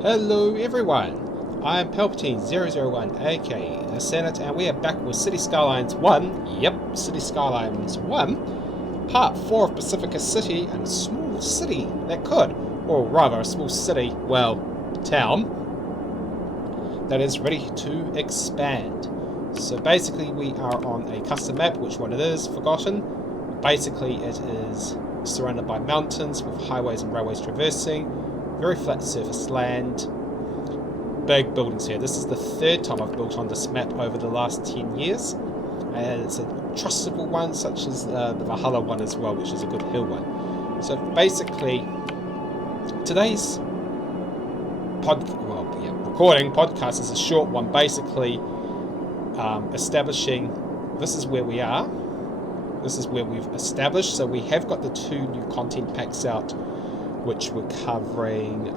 Hello everyone, I am Palpatine001 aka the Senate, and we are back with City Skylines 1, yep, City Skylines 1, Part 4 of Pacifica City, and a small city that could, or rather a small city, well, town, that is ready to expand. So basically we are on a custom map, which one it is, forgotten. Basically it is surrounded by mountains with highways and railways traversing, very flat surface land, big buildings here. This is the third time I've built on this map over the last 10 years. And it's a trustable one, such as the Valhalla one as well, which is a good hill one. So basically, today's recording podcast is a short one, basically establishing this is where we are. This is where we've established. So we have got the 2 new content packs out, which we're covering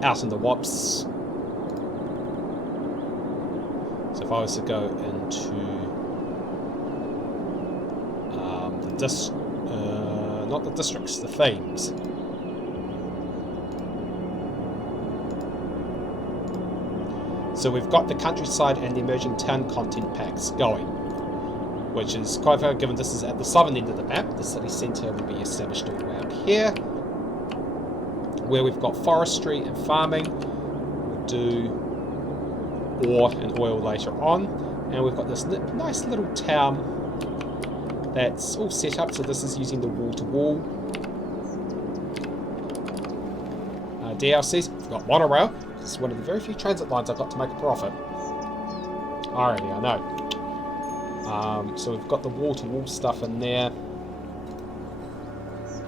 out in the WOPs. So if I was to go into not the districts, the themes. So we've got the countryside and the emerging town content packs going, which is quite fair given this is at the southern end of the map. The city centre will be established all around here, where we've got forestry and farming. We'll do ore and oil later on, and we've got this nice little town that's all set up. So this is using the wall-to-wall DLCs. We've got Monorail. It's one of the very few transit lines I've got to make a profit. Alrighty, I know. So we've got the wall-to-wall stuff in there,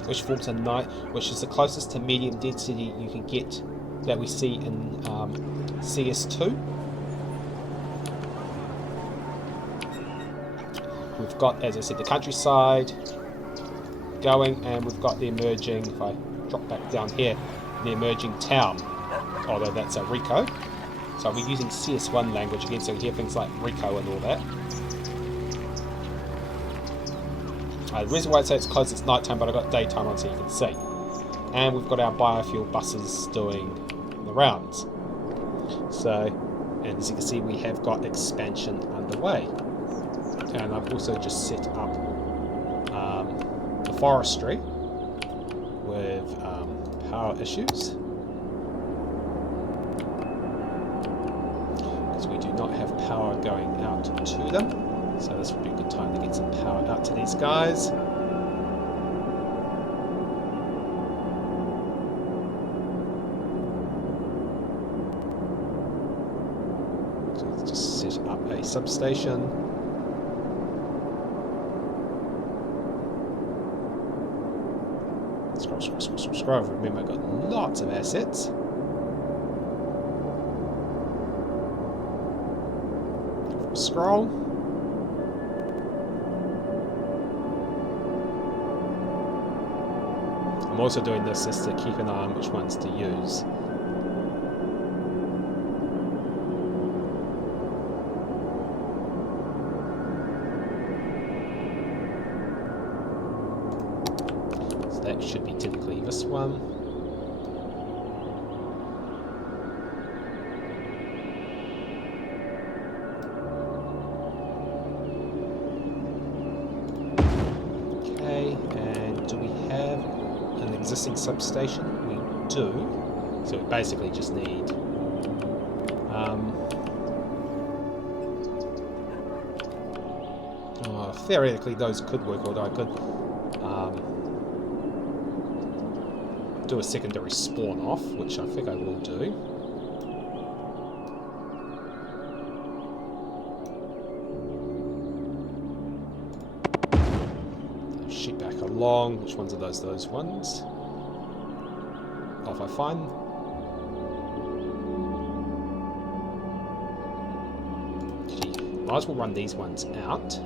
which forms a night, which is the closest to medium density you can get that we see in CS2. We've got, as I said, the countryside going, and we've got the emerging, if I drop back down here, the emerging town, although that's a Rico. So I'll be using CS1 language again, so we hear things like Rico and all that. The reason why I say it's close, it's nighttime, but I've got daytime on so you can see. And we've got our biofuel buses doing the rounds. So, and as you can see, we have got expansion underway. And I've also just set up the forestry with power issues, because we do not have power going out to them. So this would be a good time to get some power out to these guys. So let's just set up a substation. Scroll. Remember, I've got lots of assets. Scroll. I'm also doing this just to keep an eye on which ones to use. So that should be typically this one. Okay, and do we have an existing substation? We do. So we basically just need theoretically those could work, although I could do a secondary spawn off, which I think I will do. Shoot back along. Which ones are those? Those ones. Oh, if I find. Gee, might as well run these ones out.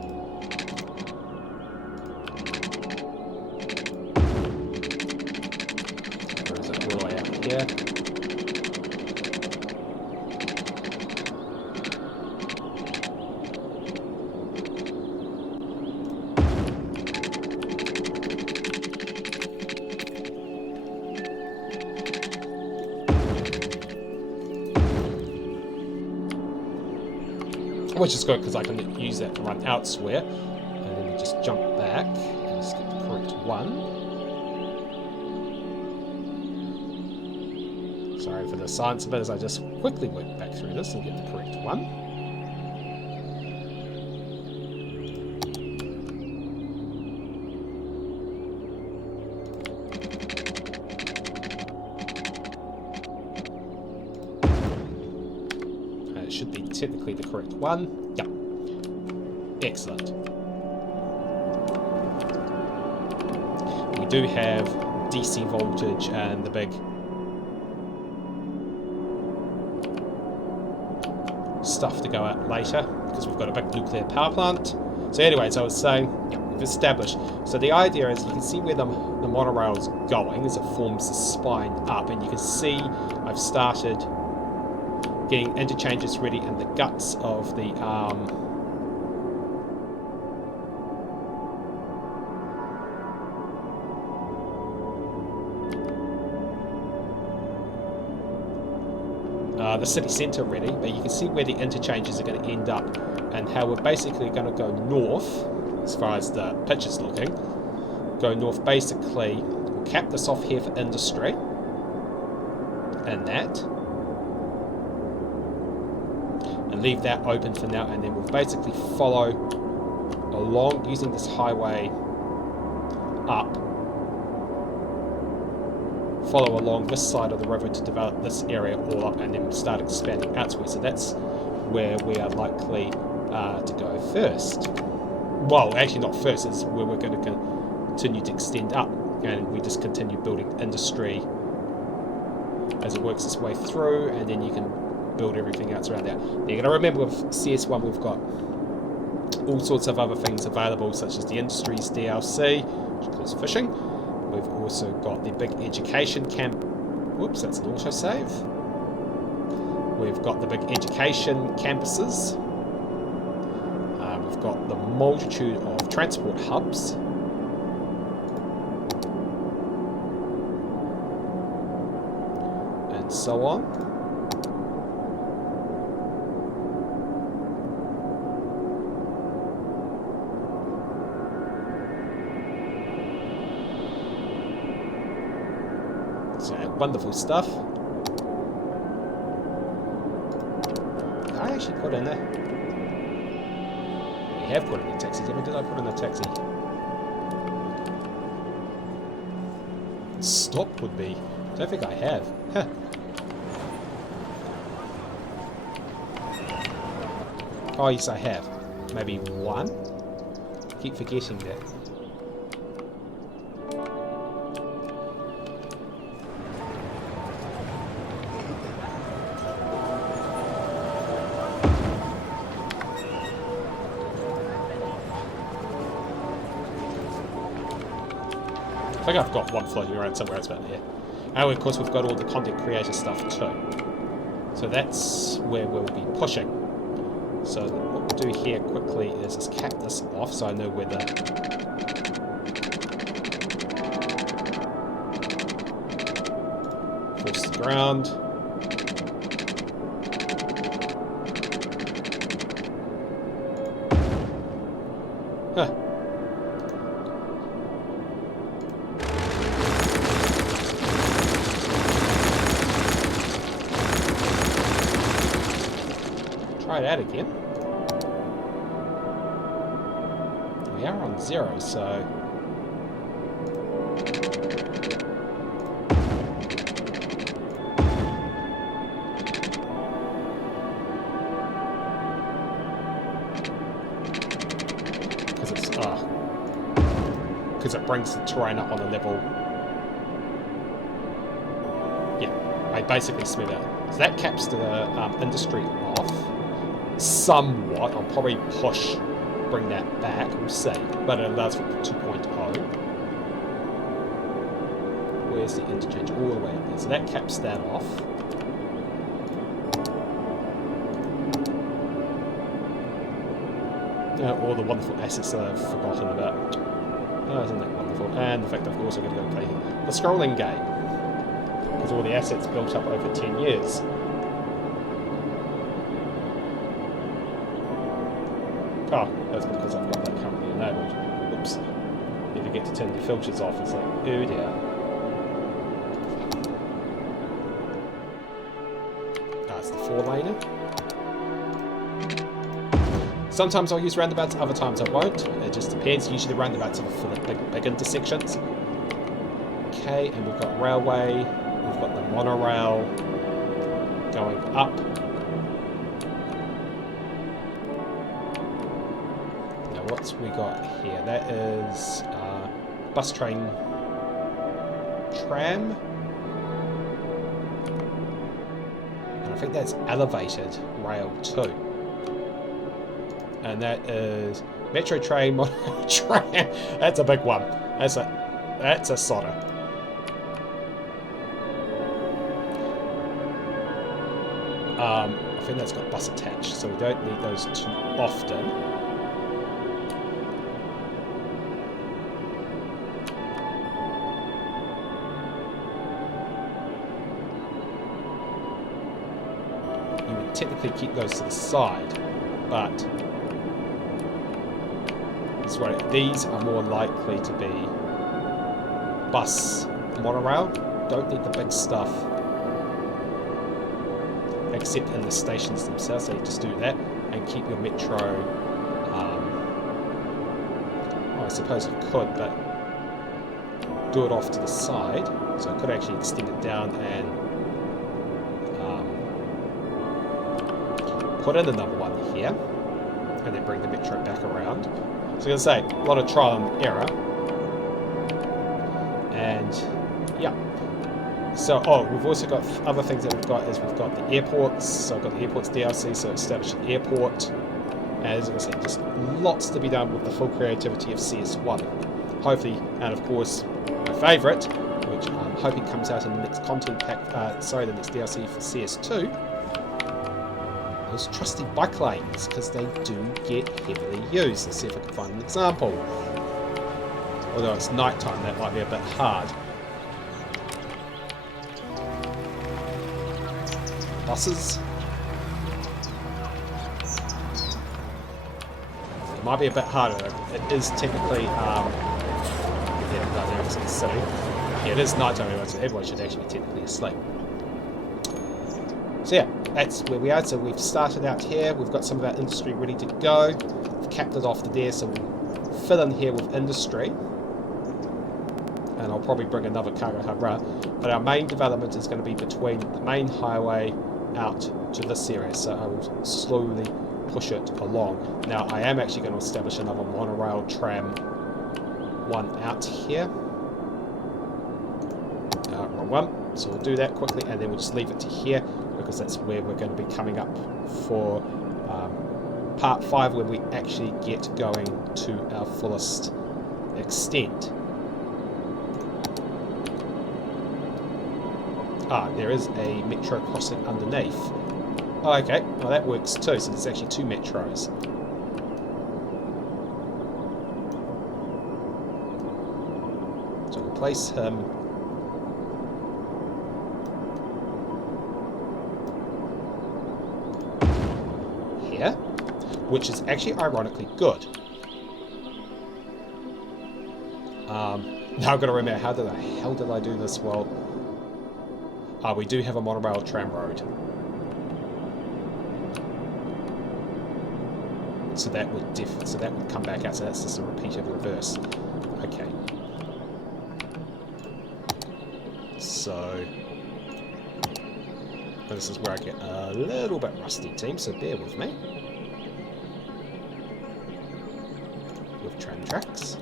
Or is it all the way out here? which is good because I can use that to run elsewhere. And then we just jump back and just get the correct one. Sorry for the silence a bit as I just quickly work back through this and get the correct one. It should be technically the correct one. Yep. Excellent. We do have DC voltage and the big stuff to go out later because we've got a big nuclear power plant. So anyways, I was saying, yeah, we've established. So the idea is you can see where the monorail's going as it forms the spine up, and you can see I've started getting interchanges ready and the guts of the city centre ready, but you can see where the interchanges are going to end up and how we're basically going to go north as far as the pitch is looking. Go north basically, we'll cap this off here for industry and that, and leave that open for now, and then we'll basically follow along using this highway up, follow along this side of the river to develop this area all up, and then start expanding outwards. So that's where we are likely to go first. Well, actually not first, it's where we're going to continue to extend up, and we just continue building industry as it works its way through, and then you can build everything else around there. You're going to remember with CS1 we've got all sorts of other things available, such as the Industries DLC, which includes fishing. We've also got the big education camp. Whoops, that's an autosave. We've got the big education campuses. We've got the multitude of transport hubs. And so on. So, wonderful stuff. Did I actually put in there? We have put in a taxi. Did I put in a taxi? Stop would be. I don't think I have. Huh. Oh yes, I have. Maybe one? Keep forgetting that. I think I've got one floating around somewhere else about here. And of course we've got all the content creator stuff too. So that's where we'll be pushing. So what we'll do here quickly is just cap this off so I know where the force the ground. Huh. Try that again. We are on 0, so... Because it brings the terrain up on a level... Yeah, I basically smooth it. So that caps the industry off. Somewhat. I'll probably bring that back, we'll see. But it allows for 2.0. Where's the interchange? All the way up there. So that caps that off. All the wonderful assets that I've forgotten about. Oh, isn't that wonderful? And the fact I've also got to go play the scrolling game. Because all the assets built up over 10 years. Oh, that's because I've got that currently enabled. Oops. Need to get to turn the filters off. It's like, oh dear. Ah, it's the 4-laner. Sometimes I'll use roundabouts, other times I won't. It just depends. Usually the roundabouts are for the big intersections. Okay, and we've got railway. We've got the monorail going up. Now what's we got here? That is bus, train, tram. And I think that's elevated rail too. And that is metro train, monorail, tram. That's a big one. That's a solder. I think that's got bus attached, so we don't need those too often. You would technically keep those to the side, but that's right. These are more likely to be bus, monorail. Don't need the big stuff. Except in the stations themselves, so you just do that and keep your metro. Well, I suppose you could, but do it off to the side. So I could actually extend it down and put in another one here, and then bring the metro back around. So I'm gonna say a lot of trial and error, and yeah. So, we've also got other things that we've got is we've got the airports. So I've got the airports DLC, so establish an airport. As I said, just lots to be done with the full creativity of CS1. Hopefully, and of course, my favourite, which I'm hoping comes out in the next content pack, the next DLC for CS2, those trusty bike lanes, because they do get heavily used. Let's see if I can find an example. Although it's night time, that might be a bit hard. Buses. It might be a bit harder. It is technically, yeah, it's city. Yeah, it is night time. Everyone should actually be technically asleep. So yeah, that's where we are. So we've started out here. We've got some of our industry ready to go. We've capped it off to there, so we'll fill in here with industry. And I'll probably bring another cargo hub around. But our main development is going to be between the main highway out to this area, so I will slowly push it along. Now I am actually going to establish another monorail tram one out here. Wrong one. So we'll do that quickly, and then we'll just leave it to here, because that's where we're going to be coming up for part 5, when we actually get going to our fullest extent. Ah, there is a metro crossing underneath. Oh, okay, well that works too, so there's actually 2 metros. So we'll place him here, which is actually ironically good. Now I've got to remember, how the hell did I do this? Well, we do have a monorail tram road. So that would come back out. So that's just a repeat of reverse. Okay. So this is where I get a little bit rusty, team. So bear with me. With tram tracks.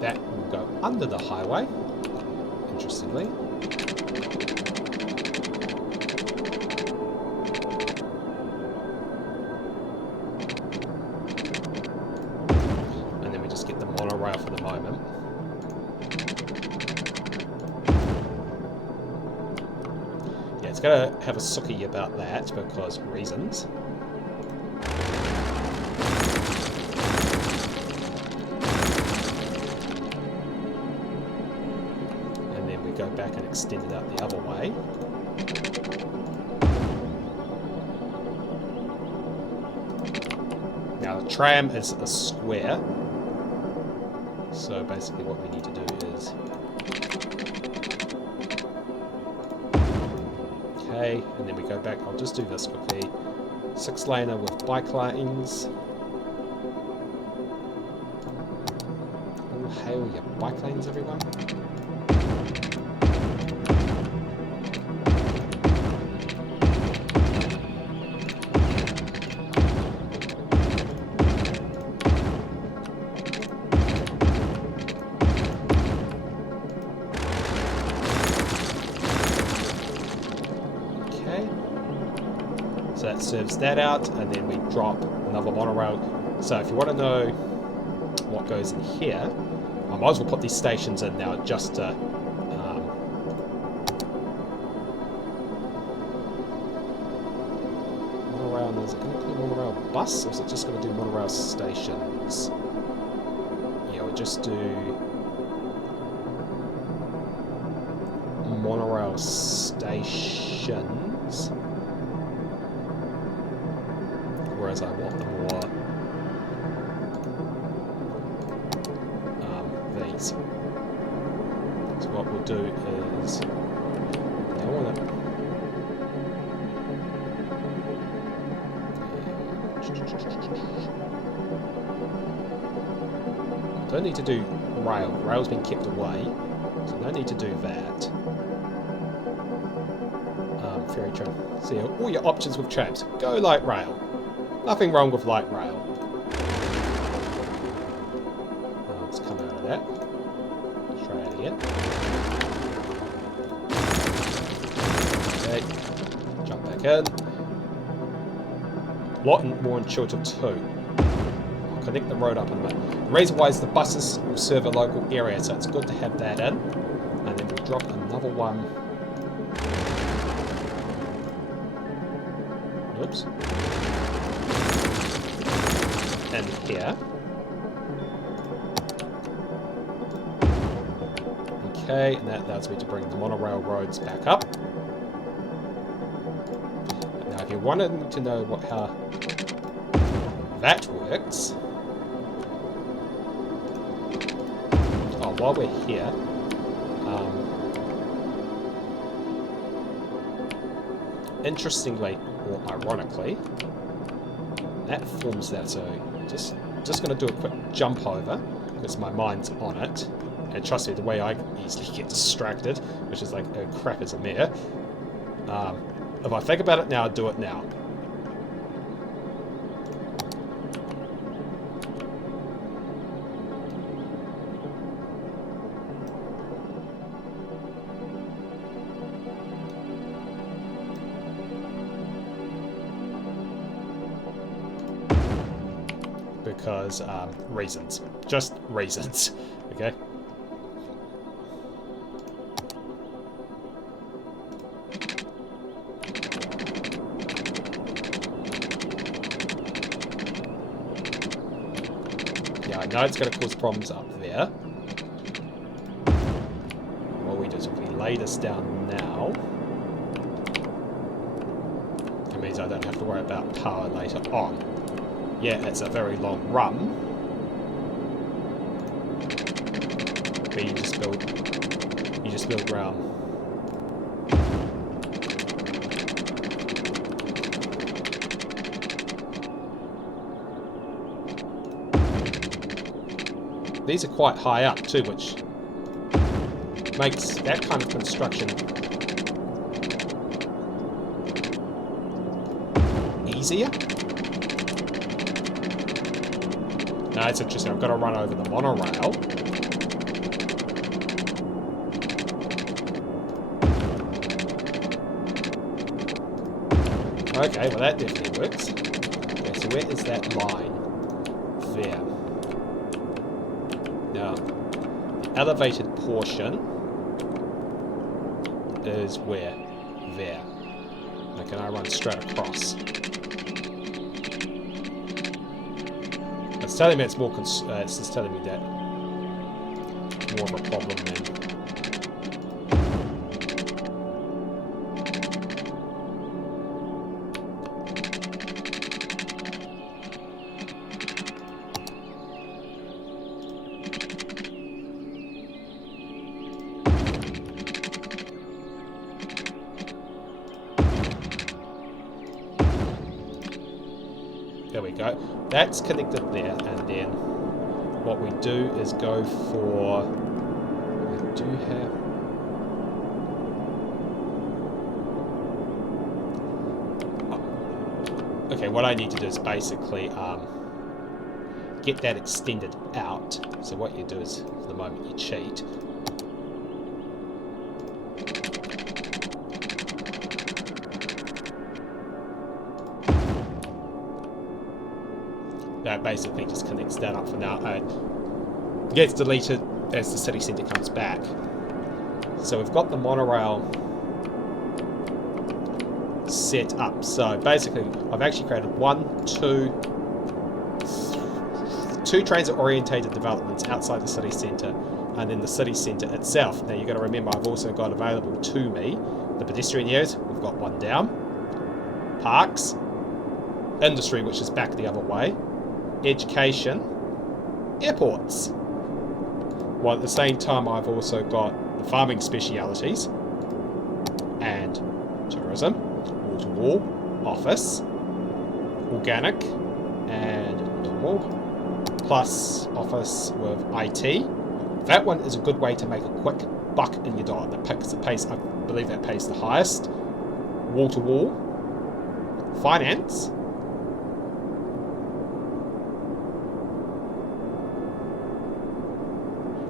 That will go under the highway, interestingly. And then we just get the monorail for the moment. Yeah, it's going to have a sookie about that because reasons. extend it out the other way. Now the tram is a square, so basically what we need to do is... Okay, and then we go back. I'll just do this quickly. 6-laner with bike lanes. Oh, hail your bike lanes, everyone. So that serves that out, and then we drop another monorail. So if you want to know what goes in here, I might as well put these stations in now just to monorail. Is it going to be monorail bus, or is it just going to do monorail stations? Yeah, we'll just do monorail stations. Whereas I want the more these. So what we'll do is I want to. I don't need to do rail. Rail's been kept away, so no need to do that. Ferry tram. See all your options with trams. Go light rail. Nothing wrong with light rail. Let's come out of that. Let's try it again. Okay. Jump back in. A lot more intuitive too. I'll connect the road up in a minute. The reason why is the buses will serve a local area, so it's good to have that in. And then we'll drop another one. Oops. And here. Okay, and that allows me to bring the monorail roads back up. Now, if you wanted to know how that works, while we're here, interestingly, or ironically, that forms that, so just going to do a quick jump over because my mind's on it, and trust me, the way I easily get distracted, which is like, oh crap, is a mare. If I think about it now, do it now. Because reasons. Just reasons. Okay? Yeah, I know it's going to cause problems up there. What we do is if we lay this down now, it means I don't have to worry about power later on. Yeah, it's a very long run. But you just build ground. These are quite high up too, which makes that kind of construction easier. Now it's interesting, I've got to run over the monorail. Okay, well that definitely works. Okay, so where is that line? There. Now, the elevated portion is where? There. Now can I run straight across? It's telling me it's more. It's just telling me that more of a problem than. There we go. That's connected there, and then what we do is go for... I do have... Okay, what I need to do is basically get that extended out. So what you do is, for the moment, you cheat. That basically just connects that up for now. It gets deleted as the city centre comes back. So we've got the monorail set up. So basically, I've actually created two transit-orientated developments outside the city centre, and then the city centre itself. Now you've got to remember, I've also got available to me the pedestrian areas. We've got one down. Parks. Industry, which is back the other way. Education, airports. While at the same time I've also got the farming specialities and tourism, wall-to-wall, office, organic, and normal, plus office with IT. That one is a good way to make a quick buck in your dollar. That pays, I believe that pays the highest. Wall-to-wall, finance,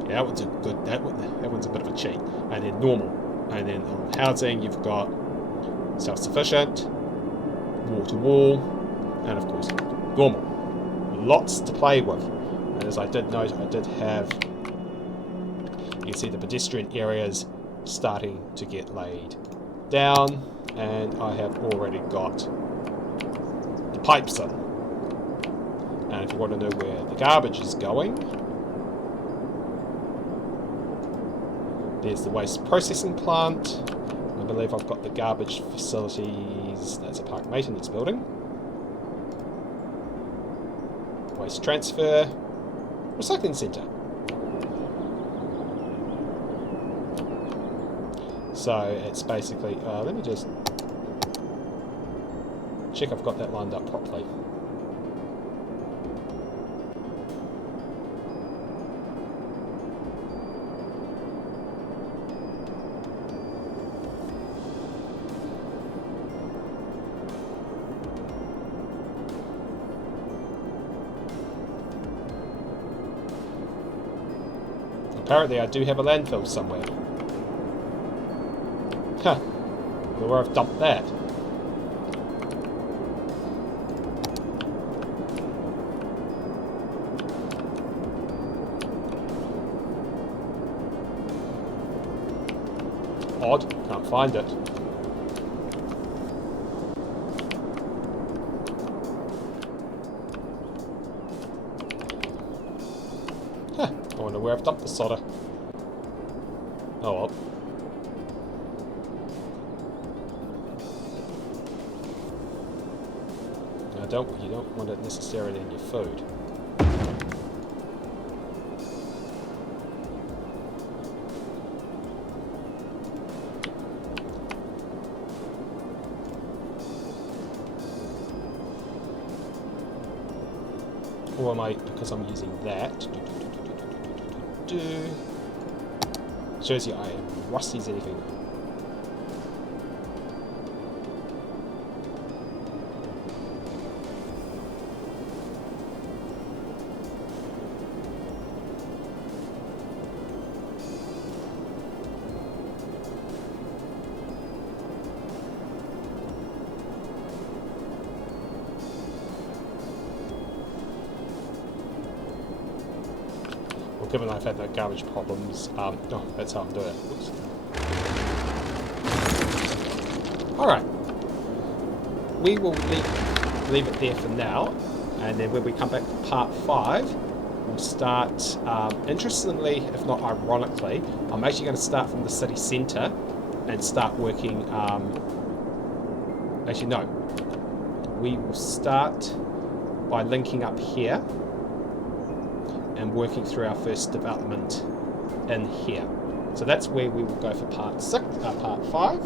that one's a good. That one's a bit of a cheat. And then normal. And then on housing, you've got self-sufficient, wall-to-wall, and of course normal. Lots to play with. And as I did note, I did have. You can see the pedestrian areas starting to get laid down, and I have already got the pipes in. And if you want to know where the garbage is going, there's the waste processing plant. I believe I've got the garbage facilities. That's a park maintenance building. Waste transfer. Recycling centre. So it's basically... let me just check I've got that lined up properly. Apparently I do have a landfill somewhere. Huh. Well, where I've dumped that. Odd. Can't find it. Huh. I wonder where I've dumped the solder. Oh well. You don't want it necessarily in your food. Or am I, because I'm using that, shows you I am rusty as anything. Given I've had no garbage problems, oh, that's how I'm doing it. Oops. Alright. We will leave it there for now, and then when we come back to part 5, we'll start, interestingly, if not ironically, I'm actually going to start from the city centre and start working, actually no, we will start by linking up here and working through our first development in here. So that's where we will go for part 5,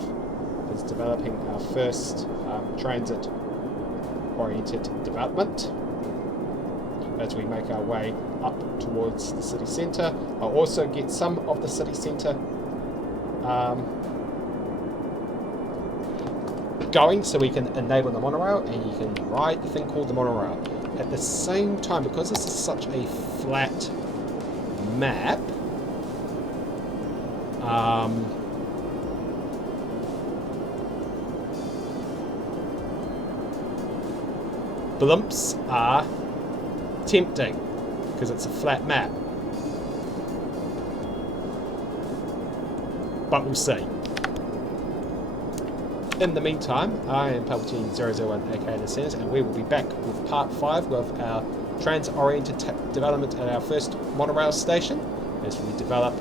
is developing our first transit oriented development as we make our way up towards the city centre. I'll also get some of the city centre going so we can enable the monorail and you can ride the thing called the monorail. At the same time, because this is such a flat map, blimps are tempting because it's a flat map. But we'll see. In the meantime, I am Palpatine 001 aka The Senate, and we will be back with part 5 with our trans-oriented development at our first monorail station as we develop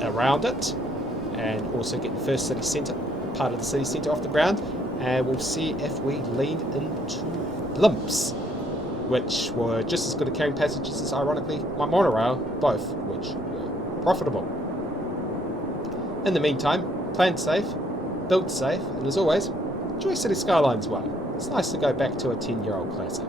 around it and also get the first city centre, part of the city centre off the ground, and we'll see if we lean into blimps, which were just as good at carrying passengers as, ironically, my monorail, both which were profitable. In the meantime, plan safe, build safe, and as always, enjoy Cities Skylines 1. It's nice to go back to a 10-year-old classic.